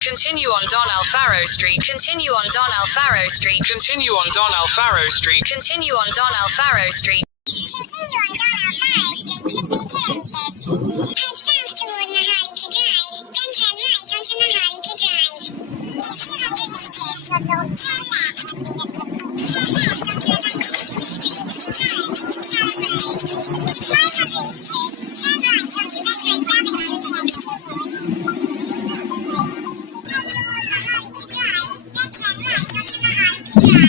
Continue on Don Alfaro Street. Continue on Don Alfaro Street. Continue on Don Alfaro Street. Continue on Don Alfaro Street. Continue on Don Alfaro Street for 2 kilometers. Head south toward Maharlika Drive, then turn right onto Maharlika Drive. In 200 meters, turn left onto Evangeline Street, Holland, Tower Road. In 500 meters, turn right onto Veteran